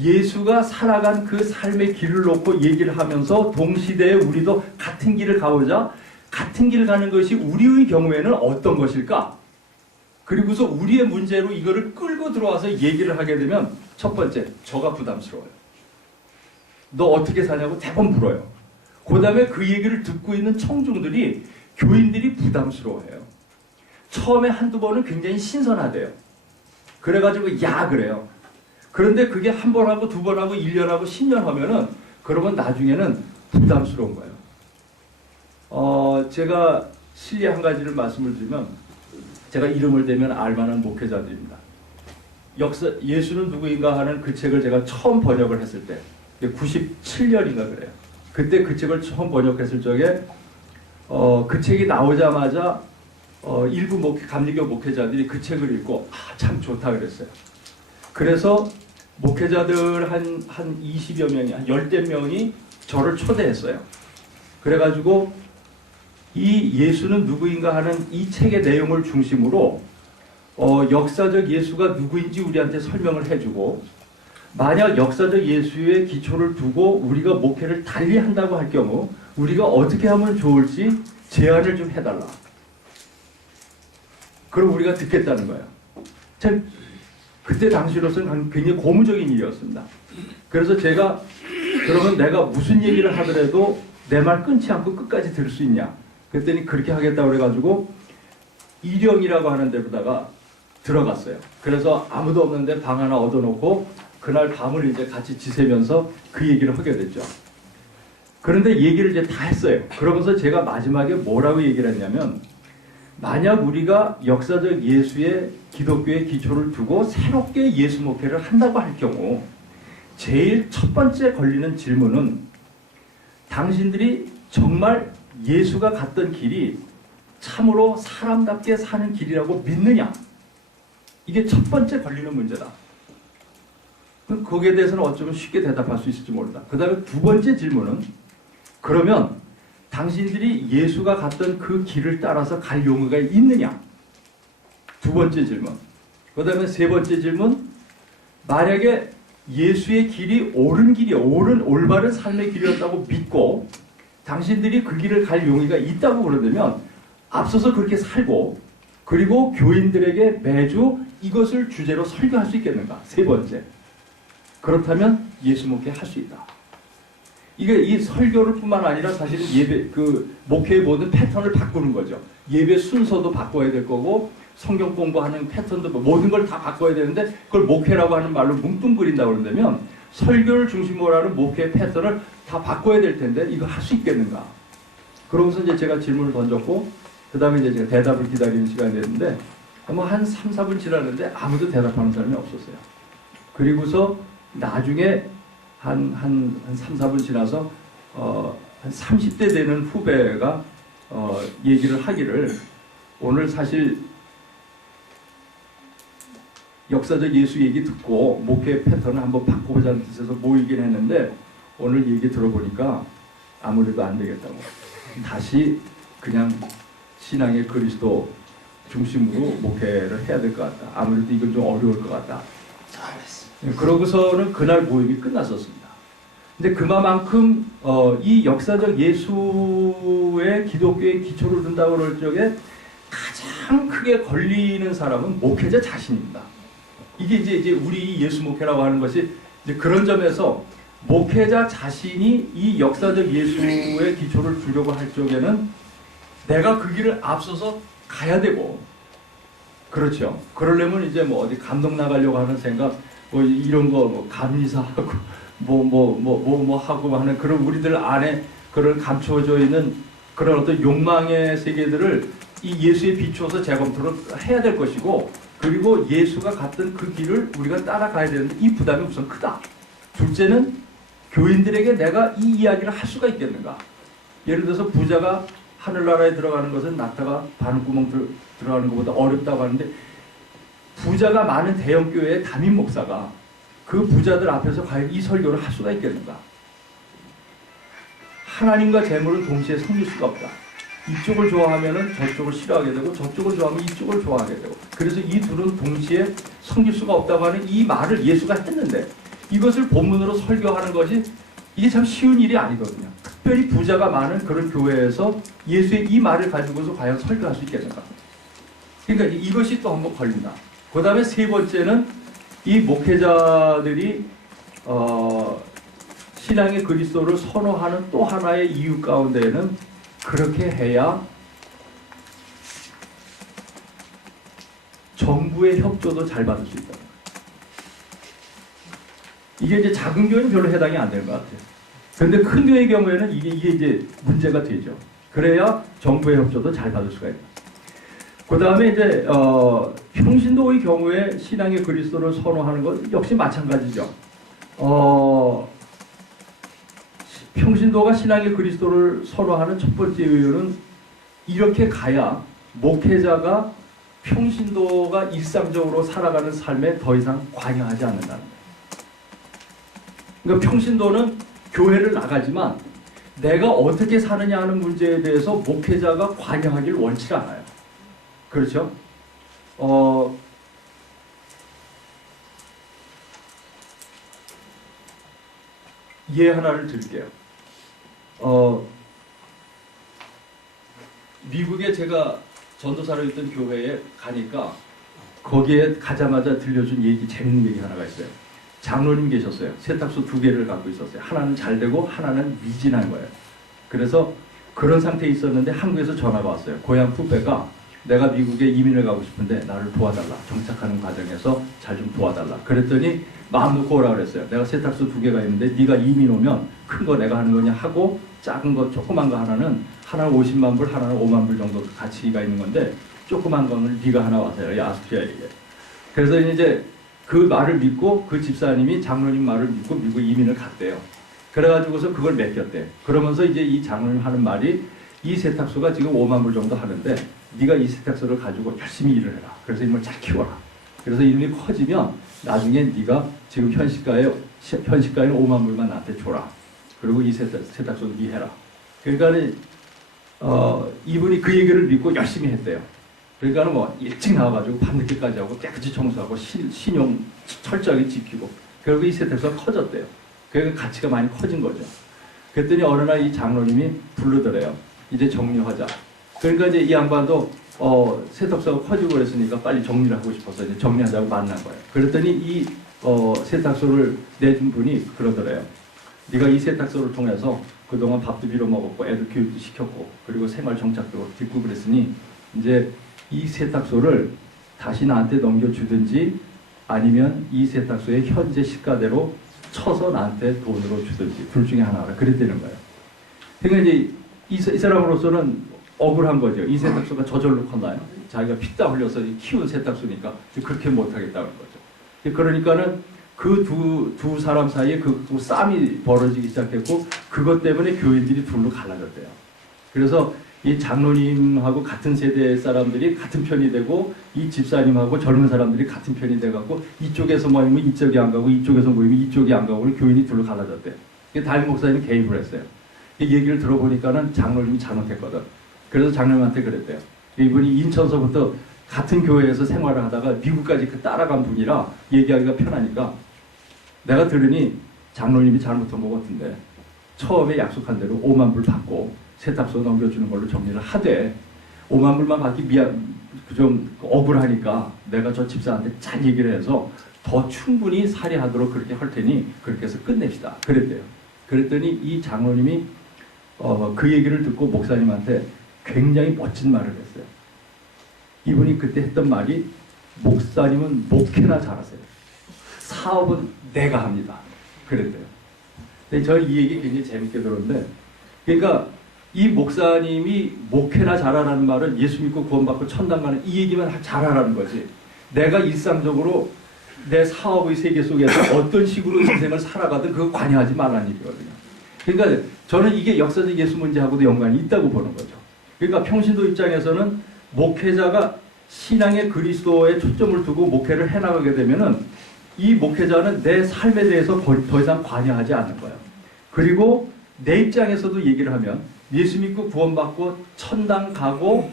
예수가 살아간 그 삶의 길을 놓고 얘기를 하면서 동시대에 우리도 같은 길을 가보자. 같은 길을 가는 것이 우리의 경우에는 어떤 것일까? 그리고서 우리의 문제로 이거를 끌고 들어와서 얘기를 하게 되면 첫 번째, 저가 부담스러워요. 너 어떻게 사냐고 대번 물어요. 그 다음에 그 얘기를 듣고 있는 청중들이 교인들이 부담스러워해요. 처음에 한두 번은 굉장히 신선하대요. 그래가지고 야 그래요. 그런데 그게 한 번 하고 두 번 하고 1년 하고 10년 하면은 그러면 나중에는 부담스러운 거예요. 제가 실례 한 가지를 말씀을 드리면 제가 이름을 대면 알만한 목회자들입니다. 예수는 누구인가 하는 그 책을 제가 처음 번역을 했을 때 97년인가 그래요. 그때 그 책을 처음 번역했을 적에 그 책이 나오자마자 일부 감리교 목회자들이 그 책을 읽고 참 좋다 그랬어요. 그래서 목회자들 한 20여 명이, 한 10대 명이 저를 초대했어요. 그래가지고 이 예수는 누구인가 하는 이 책의 내용을 중심으로 역사적 예수가 누구인지 우리한테 설명을 해주고 만약 역사적 예수의 기초를 두고 우리가 목회를 달리 한다고 할 경우 우리가 어떻게 하면 좋을지 제안을 좀 해달라. 그럼 우리가 듣겠다는 거예요. 참 그때 당시로서는 굉장히 고무적인 일이었습니다. 그래서 제가 그러면 내가 무슨 얘기를 하더라도 내 말 끊지 않고 끝까지 들을 수 있냐. 그랬더니 그렇게 하겠다고 그래가지고 일영이라고 하는 데로다가 들어갔어요. 그래서 아무도 없는데 방 하나 얻어놓고 그날 밤을 이제 같이 지새면서 그 얘기를 하게 됐죠. 그런데 얘기를 이제 다 했어요. 그러면서 제가 마지막에 뭐라고 얘기를 했냐면 만약 우리가 역사적 예수의 기독교의 기초를 두고 새롭게 예수 목회를 한다고 할 경우 제일 첫 번째 걸리는 질문은 당신들이 정말 예수가 갔던 길이 참으로 사람답게 사는 길이라고 믿느냐? 이게 첫 번째 걸리는 문제다. 거기에 대해서는 어쩌면 쉽게 대답할 수 있을지 모른다. 그 다음에 두 번째 질문은 그러면 당신들이 예수가 갔던 그 길을 따라서 갈 용의가 있느냐? 두 번째 질문. 그 다음에 세 번째 질문. 만약에 예수의 길이 옳은 길이 올바른 삶의 길이었다고 믿고 당신들이 그 길을 갈 용의가 있다고 그러면 앞서서 그렇게 살고 그리고 교인들에게 매주 이것을 주제로 설교할 수 있겠는가? 세 번째. 그렇다면 예수 목회 할 수 있다. 이게 이 설교를 뿐만 아니라 사실은 예배, 목회의 모든 패턴을 바꾸는 거죠. 예배 순서도 바꿔야 될 거고, 성경 공부하는 패턴도 모든 걸 다 바꿔야 되는데 그걸 목회라고 하는 말로 뭉뚱그린다고 그런다면 설교를 중심으로 하는 목회 패턴을 다 바꿔야 될 텐데 이거 할 수 있겠는가? 그러면서 이제 제가 질문을 던졌고 그 다음에 이제 제가 대답을 기다리는 시간이 됐는데 아마 한 3, 4분 지났는데 아무도 대답하는 사람이 없었어요. 그리고서 나중에 한 3, 4분 지나서 한 30대 되는 후배가 얘기를 하기를 오늘 사실 역사적 예수 얘기 듣고 목회 패턴을 한번 바꿔보자는 뜻에서 모이긴 했는데 오늘 얘기 들어보니까 아무래도 안 되겠다고 다시 그냥 신앙의 그리스도 중심으로 목회를 해야 될 것 같다. 아무래도 이건 좀 어려울 것 같다. 잘했습니다. 그러고서는 그날 모임이 끝났었습니다. 근데 그만큼 이 역사적 예수의 기독교의 기초를 둔다고 그럴 적에 가장 크게 걸리는 사람은 목회자 자신입니다. 이게 이제 우리 예수 목회라고 하는 것이 이제 그런 점에서 목회자 자신이 이 역사적 예수의 기초를 두려고 할 적에는 내가 그 길을 앞서서 가야 되고, 그렇죠. 그러려면 이제 뭐 어디 감독 나가려고 하는 생각, 뭐 이런 거, 뭐 감리사하고, 뭐 하고 하는 그런 우리들 안에 그런 감추어져 있는 그런 어떤 욕망의 세계들을 이 예수에 비추어서 재검토를 해야 될 것이고, 그리고 예수가 갔던 그 길을 우리가 따라가야 되는데 이 부담이 우선 크다. 둘째는 교인들에게 내가 이 이야기를 할 수가 있겠는가. 예를 들어서 부자가 하늘나라에 들어가는 것은 낙타가 바늘구멍 들어가는 것보다 어렵다고 하는데 부자가 많은 대형교회의 담임 목사가 그 부자들 앞에서 과연 이 설교를 할 수가 있겠는가. 하나님과 재물은 동시에 섬길 수가 없다. 이쪽을 좋아하면 저쪽을 싫어하게 되고 저쪽을 좋아하면 이쪽을 좋아하게 되고 그래서 이 둘은 동시에 섬길 수가 없다고 하는 이 말을 예수가 했는데 이것을 본문으로 설교하는 것이 이게 참 쉬운 일이 아니거든요. 특별히 부자가 많은 그런 교회에서 예수의 이 말을 가지고서 과연 설교할 수 있겠는가. 그러니까 이것이 또 한번 걸린다. 그 다음에 세 번째는 이 목회자들이 신앙의 그리스도를 선호하는 또 하나의 이유 가운데에는 그렇게 해야 정부의 협조도 잘 받을 수 있다. 이게 이제 작은 교회는 별로 해당이 안 되는 것 같아요. 그런데 큰 교회의 경우에는 이게 이제 문제가 되죠. 그래야 정부의 협조도 잘 받을 수가 있다. 그 다음에 이제 평신도의 경우에 신앙의 그리스도를 선호하는 것 역시 마찬가지죠. 평신도가 신앙의 그리스도를 선호하는 첫 번째 이유는 이렇게 가야 목회자가 평신도가 일상적으로 살아가는 삶에 더 이상 관여하지 않는다는 거예요. 그러니까 평신도는 교회를 나가지만 내가 어떻게 사느냐 하는 문제에 대해서 목회자가 관여하길 원치 않아요. 그렇죠? 예 하나를 드릴게요. 미국에 제가 전도사로 있던 교회에 가니까 거기에 가자마자 들려준 얘기, 재밌는 얘기 하나가 있어요. 장로님 계셨어요. 세탁소 2개를 갖고 있었어요. 하나는 잘 되고 하나는 미진한 거예요. 그래서 그런 상태에 있었는데 한국에서 전화가 왔어요. 고향 후배가 내가 미국에 이민을 가고 싶은데 나를 도와달라. 정착하는 과정에서 잘 좀 도와달라. 그랬더니 마음 놓고 오라 그랬어요. 내가 세탁소 2개가 있는데 네가 이민 오면 큰 거 내가 하는 거냐 하고 작은 거 조그만 거 하나는 50만 불, 하나는 5만 불 정도 가치가 있는 건데 조그만 거는 네가 하나 와서 해라. 아스트리아에게. 그래서 이제 그 말을 믿고 그 집사님이 장로님 말을 믿고 미국 이민을 갔대요. 그래가지고서 그걸 맡겼대. 그러면서 이제 이 장로님 하는 말이 이 세탁소가 지금 5만 불 정도 하는데 네가 이 세탁소를 가지고 열심히 일을 해라. 그래서 이놈을 잘 키워라. 그래서 이놈이 커지면 나중에 네가 지금 현시가에는 5만 불만 나한테 줘라. 그리고 이 세탁소도 네 해라. 그러니까 이분이 그 얘기를 믿고 열심히 했대요. 그러니까 뭐 일찍 나와가지고 밤늦게까지 하고 깨끗이 청소하고 신용 철저하게 지키고 결국 이 세탁소가 커졌대요. 그러니까 가치가 많이 커진 거죠. 그랬더니 어느 날 이 장로님이 부르더래요. 이제 정리하자. 그러니까 이제 이 양반도 세탁소가 커지고 그랬으니까 빨리 정리를 하고 싶어서 이제 정리하자고 만난 거예요. 그랬더니 이 세탁소를 내준 분이 그러더래요. 네가 이 세탁소를 통해서 그동안 밥도 빌어 먹었고 애들 교육도 시켰고 그리고 생활 정착도 듣고 그랬으니 이제 이 세탁소를 다시 나한테 넘겨주든지 아니면 이 세탁소의 현재 시가대로 쳐서 나한테 돈으로 주든지 둘 중에 하나라 그랬다는 거예요. 그러니까 이제 이 사람으로서는 억울한 거죠. 이 세탁소가 저절로 컸나요? 자기가 피 땀 흘려서 키운 세탁소니까 그렇게 못하겠다는 거죠. 그러니까는 그 두 사람 사이에 그 싸움이 벌어지기 시작했고 그것 때문에 교인들이 둘로 갈라졌대요. 그래서 이 장로님하고 같은 세대 사람들이 같은 편이 되고 이 집사님하고 젊은 사람들이 같은 편이 돼갖고 이쪽에서 모이면 이쪽이 안 가고 이쪽에서 모이면 이쪽이 안 가고 교인이 둘로 갈라졌대요. 담임 목사님이 개입을 했어요. 이 얘기를 들어보니까는 장로님이 잘못했거든. 그래서 장로님한테 그랬대요. 이분이 인천서부터 같은 교회에서 생활을 하다가 미국까지 따라간 분이라 얘기하기가 편하니까 내가 들으니 장로님이 잘못한 것 같은데 처음에 약속한 대로 5만 불 받고 세탁소 넘겨주는 걸로 정리를 하되 5만 불만 받기 좀 억울하니까 내가 저 집사한테 잘 얘기를 해서 더 충분히 살해하도록 그렇게 할 테니 그렇게 해서 끝냅시다. 그랬대요. 그랬더니 이 장로님이 그 얘기를 듣고 목사님한테 굉장히 멋진 말을 했어요. 이분이 그때 했던 말이 목사님은 목회나 잘하세요. 사업은 내가 합니다. 그랬대요. 근데 저는 이 얘기 굉장히 재밌게 들었는데 그러니까 이 목사님이 목회나 잘하라는 말은 예수 믿고 구원받고 천당 가는 이 얘기만 잘하라는 거지. 내가 일상적으로 내 사업의 세계 속에서 어떤 식으로 인생을 살아가든 그거 관여하지 말라는 얘기거든요. 그러니까 저는 이게 역사적 예수 문제하고도 연관이 있다고 보는 거죠. 그러니까 평신도 입장에서는 목회자가 신앙의 그리스도에 초점을 두고 목회를 해나가게 되면은 이 목회자는 내 삶에 대해서 더 이상 관여하지 않는 거예요. 그리고 내 입장에서도 얘기를 하면 예수 믿고 구원받고 천당 가고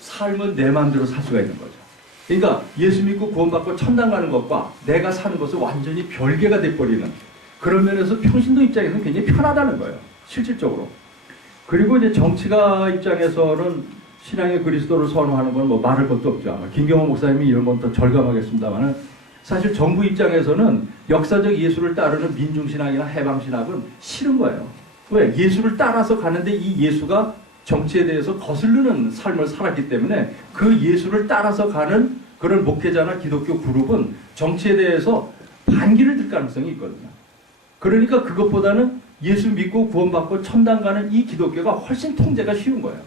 삶은 내 마음대로 살 수가 있는 거죠. 그러니까 예수 믿고 구원받고 천당 가는 것과 내가 사는 것은 완전히 별개가 돼버리는 그런 면에서 평신도 입장에서는 굉장히 편하다는 거예요. 실질적으로. 그리고 이제 정치가 입장에서는 신앙의 그리스도를 선호하는 건 뭐 말할 것도 없죠. 아마 김경호 목사님이 이런 건 더 절감하겠습니다만은 사실 정부 입장에서는 역사적 예수를 따르는 민중신학이나 해방신학은 싫은 거예요. 왜? 예수를 따라서 가는데 이 예수가 정치에 대해서 거스르는 삶을 살았기 때문에 그 예수를 따라서 가는 그런 목회자나 기독교 그룹은 정치에 대해서 반기를 들 가능성이 있거든요. 그러니까 그것보다는 예수 믿고 구원받고 천당 가는 이 기독교가 훨씬 통제가 쉬운 거예요.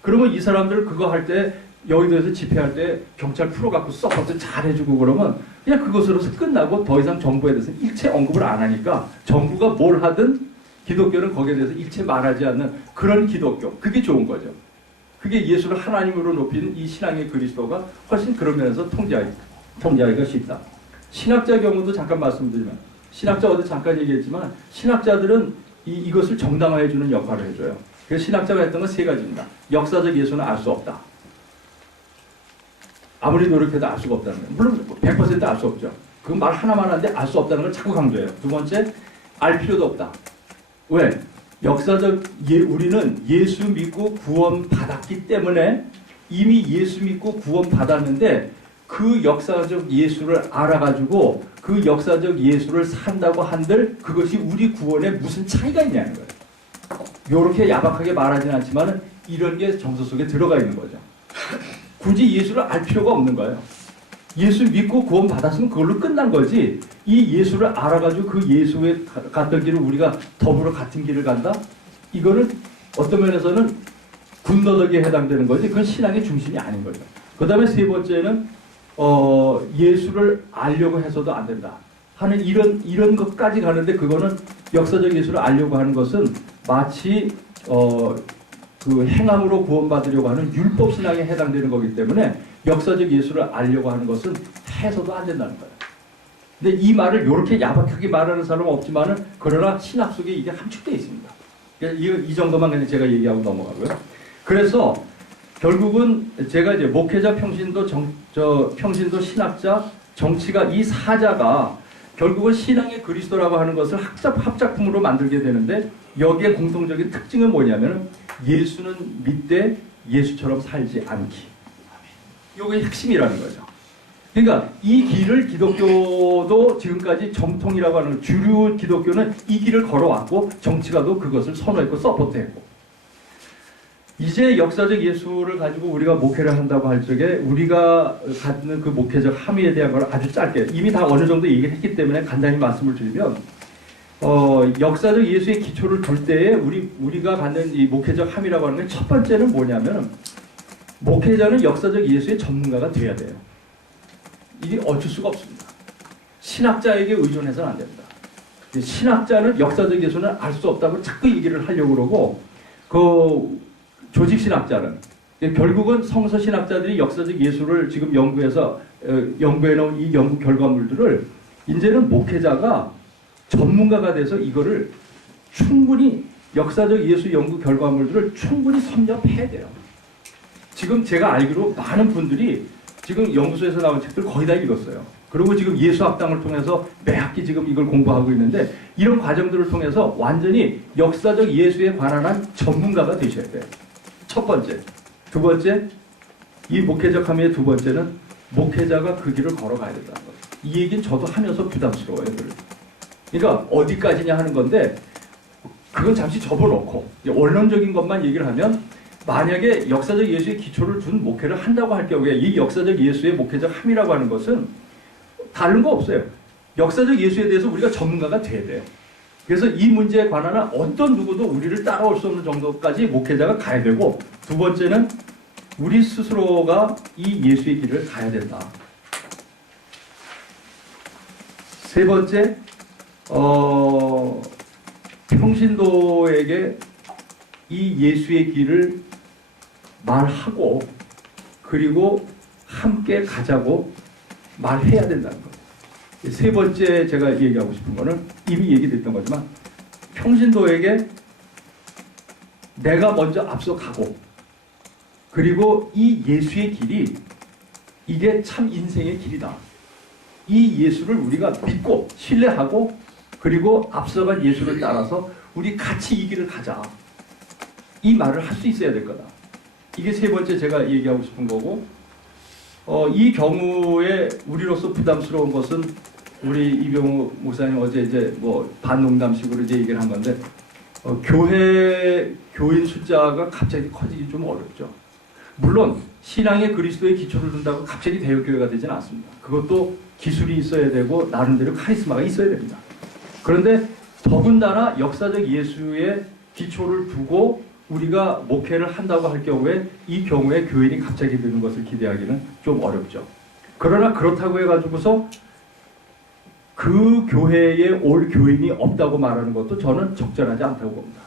그러면 이 사람들 그거 할 때 여의도에서 집회할 때 경찰 풀어갖고 서포트 잘해주고 그러면 그냥 그것으로서 끝나고 더 이상 정부에 대해서 일체 언급을 안 하니까 정부가 뭘 하든 기독교는 거기에 대해서 일체 말하지 않는 그런 기독교. 그게 좋은 거죠. 그게 예수를 하나님으로 높이는 이 신앙의 그리스도가 훨씬 그런 면에서 통제하기가 쉽다. 신학자 경우도 잠깐 말씀드리면 신학자 어제 잠깐 얘기했지만 신학자들은 이것을 정당화해주는 역할을 해줘요. 그래서 신학자가 했던 건 세 가지입니다. 역사적 예수는 알 수 없다. 아무리 노력해도 알 수가 없다는 거예요. 물론 100% 알 수 없죠. 그 말 하나만 하는데 알 수 없다는 걸 자꾸 강조해요. 두 번째, 알 필요도 없다. 왜? 역사적 우리는 예수 믿고 구원 받았기 때문에 이미 예수 믿고 구원 받았는데 그 역사적 예수를 알아가지고 그 역사적 예수를 산다고 한들 그것이 우리 구원에 무슨 차이가 있냐는 거예요. 이렇게 야박하게 말하지는 않지만 이런 게 정서 속에 들어가 있는 거죠. 굳이 예수를 알 필요가 없는 거예요. 예수 믿고 구원 받았으면 그걸로 끝난 거지. 이 예수를 알아가지고 그 예수에 갔던 길을 우리가 더불어 같은 길을 간다? 이거는 어떤 면에서는 군더더기에 해당되는 거지. 그건 신앙의 중심이 아닌 거죠. 그 다음에 세 번째는 예수를 알려고 해서도 안 된다 하는 이런 것까지 가는데 그거는 역사적 예수를 알려고 하는 것은 마치 그 행함으로 구원받으려고 하는 율법 신앙에 해당되는 거기 때문에 역사적 예수를 알려고 하는 것은 해서도 안 된다는 거예요. 근데 이 말을 이렇게 야박하게 말하는 사람은 없지만은 그러나 신학 속에 이게 함축되어 있습니다. 이 정도만 그냥 제가 얘기하고 넘어가고요. 그래서 결국은 제가 이제 목회자, 평신도, 평신도, 신학자, 정치가 이 사자가 결국은 신앙의 그리스도라고 하는 것을 합작품으로 만들게 되는데 여기에 공통적인 특징은 뭐냐면 예수는 믿되 예수처럼 살지 않기. 이게 핵심이라는 거죠. 그러니까 이 길을 기독교도 지금까지 정통이라고 하는 주류 기독교는 이 길을 걸어왔고 정치가도 그것을 선호했고 서포트했고 이제 역사적 예수를 가지고 우리가 목회를 한다고 할 적에 우리가 갖는 그 목회적 함의에 대한 걸 아주 짧게 이미 다 어느 정도 얘기를 했기 때문에 간단히 말씀을 드리면 역사적 예수의 기초를 둘 때에 우리가 갖는 이 목회적 함이라고 하는 게 첫 번째는 뭐냐면 목회자는 역사적 예수의 전문가가 돼야 돼요. 이게 어쩔 수가 없습니다. 신학자에게 의존해서는 안 됩니다. 신학자는 역사적 예수는 알 수 없다고 자꾸 얘기를 하려고 그러고 그 조직신학자는 결국은 성서신학자들이 역사적 예수를 지금 연구해서 연구해놓은 이 연구 결과물들을 이제는 목회자가 전문가가 돼서 이거를 충분히 역사적 예수 연구 결과물들을 충분히 섭렵해야 돼요. 지금 제가 알기로 많은 분들이 지금 연구소에서 나온 책들 거의 다 읽었어요. 그리고 지금 예수학당을 통해서 매 학기 지금 이걸 공부하고 있는데 이런 과정들을 통해서 완전히 역사적 예수에 관한 한 전문가가 되셔야 돼요. 첫 번째. 두 번째, 이 목회적 함의 두 번째는 목회자가 그 길을 걸어가야 된다는 거예요. 이 얘기는 저도 하면서 부담스러워요. 그러니까 어디까지냐 하는 건데 그건 잠시 접어놓고 원론적인 것만 얘기를 하면 만약에 역사적 예수의 기초를 둔 목회를 한다고 할 경우에 이 역사적 예수의 목회적 함이라고 하는 것은 다른 거 없어요. 역사적 예수에 대해서 우리가 전문가가 돼야 돼요. 그래서 이 문제에 관한 어떤 누구도 우리를 따라올 수 없는 정도까지 목회자가 가야 되고 두 번째는 우리 스스로가 이 예수의 길을 가야 된다. 세 번째, 평신도에게 이 예수의 길을 말하고 그리고 함께 가자고 말해야 된다는 거예요. 세 번째 제가 얘기하고 싶은 거는 이미 얘기됐던 거지만 평신도에게 내가 먼저 앞서 가고 그리고 이 예수의 길이 이게 참 인생의 길이다. 이 예수를 우리가 믿고 신뢰하고 그리고 앞서간 예수를 따라서 우리 같이 이 길을 가자. 이 말을 할 수 있어야 될 거다. 이게 세 번째 제가 얘기하고 싶은 거고 이 경우에 우리로서 부담스러운 것은 우리 이병우 목사님 어제 이제 뭐 반농담식으로 이제 얘기를 한 건데 교인 숫자가 갑자기 커지기 좀 어렵죠. 물론 신앙의 그리스도의 기초를 둔다고 갑자기 대역교회가 되지는 않습니다. 그것도 기술이 있어야 되고 나름대로 카리스마가 있어야 됩니다. 그런데 더군다나 역사적 예수의 기초를 두고 우리가 목회를 한다고 할 경우에 이 경우에 교인이 갑자기 되는 것을 기대하기는 좀 어렵죠. 그러나 그렇다고 해가지고서 그 교회에 올 교인이 없다고 말하는 것도 저는 적절하지 않다고 봅니다.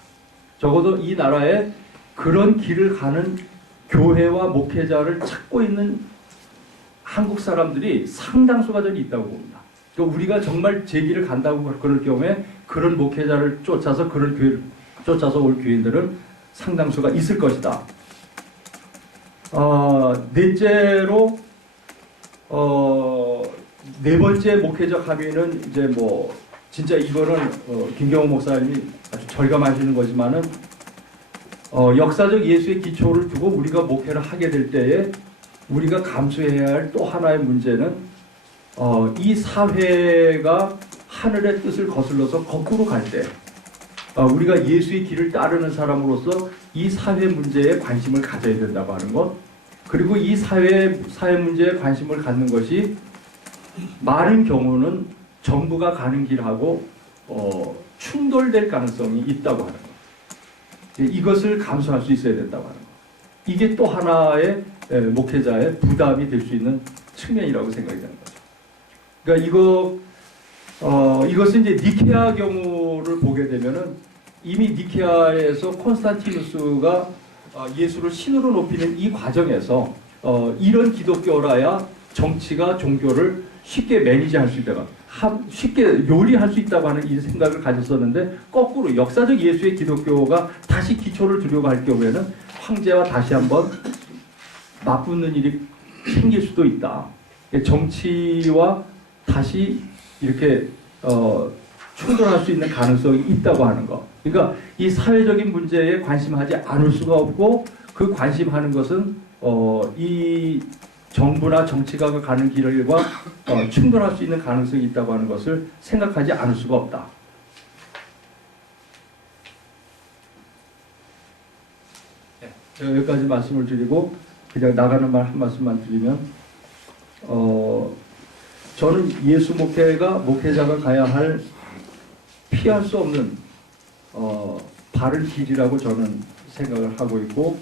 적어도 이 나라에 그런 길을 가는 교회와 목회자를 찾고 있는 한국 사람들이 상당수가 저는 있다고 봅니다. 그러니까 우리가 정말 제 길을 간다고 그럴 경우에 그런 목회자를 쫓아서 그런 교회를 쫓아서 올 교인들은 상당수가 있을 것이다. 넷째로 네 번째 목회적 합의는 이제 뭐 진짜 이거는 김경호 목사님이 아주 절감하시는 거지만은 역사적 예수의 기초를 두고 우리가 목회를 하게 될 때에 우리가 감수해야 할 또 하나의 문제는 이 사회가 하늘의 뜻을 거슬러서 거꾸로 갈 때 우리가 예수의 길을 따르는 사람으로서 이 사회 문제에 관심을 가져야 된다고 하는 것, 그리고 이 사회 문제에 관심을 갖는 것이 많은 경우는 정부가 가는 길하고 충돌될 가능성이 있다고 하는 것. 이것을 감수할 수 있어야 된다고 하는 것. 이게 또 하나의 목회자의 부담이 될 수 있는 측면이라고 생각이 되는 거죠. 그러니까 이것은 이제 니케아 경우를 보게 되면은 이미 니케아에서 콘스탄티누스가 예수를 신으로 높이는 이 과정에서 이런 기독교라야 정치가 종교를 쉽게 매니지할 수 있다가 쉽게 요리할 수 있다고 하는 이 생각을 가졌었는데 거꾸로 역사적 예수의 기독교가 다시 기초를 두려고 할 경우에는 황제와 다시 한번 맞붙는 일이 생길 수도 있다. 정치와 다시 이렇게 충돌할 수 있는 가능성이 있다고 하는 것. 그러니까 이 사회적인 문제에 관심하지 않을 수가 없고 그 관심하는 것은 이 정부나 정치가 가는 길과 충돌할 수 있는 가능성이 있다고 하는 것을 생각하지 않을 수가 없다. 제가 여기까지 말씀을 드리고 그냥 나가는 말 한 말씀만 드리면 저는 예수 목회자가 가야 할 피할 수 없는 바른 길이라고 저는 생각을 하고 있고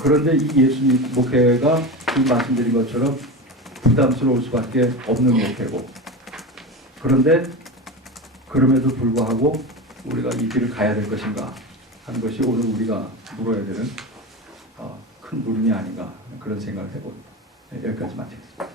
그런데 이 예수 목회가 지금 말씀드린 것처럼 부담스러울 수밖에 없는 목회고 그런데 그럼에도 불구하고 우리가 이 길을 가야 될 것인가 하는 것이 오늘 우리가 물어야 되는 큰 물음이 아닌가 그런 생각을 해봅니다. 여기까지 마치겠습니다.